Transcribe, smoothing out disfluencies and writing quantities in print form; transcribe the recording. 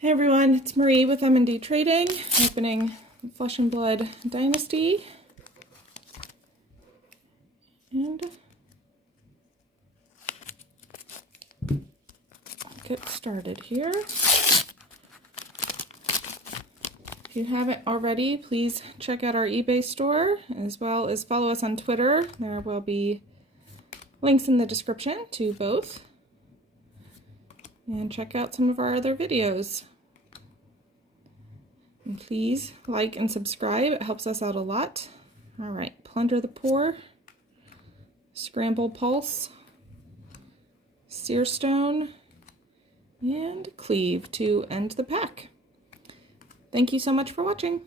Hey everyone, it's Marie with M&D Trading, opening Flesh and Blood Dynasty. And get started here. If you haven't already, please check out our eBay store, as well as follow us on Twitter. There will be links in the description to both. And check out some of our other videos. And please like and subscribe, it helps us out a lot. All right, Plunder the Poor, Scramble Pulse, Searstone, and Cleave to end the pack. Thank you so much for watching.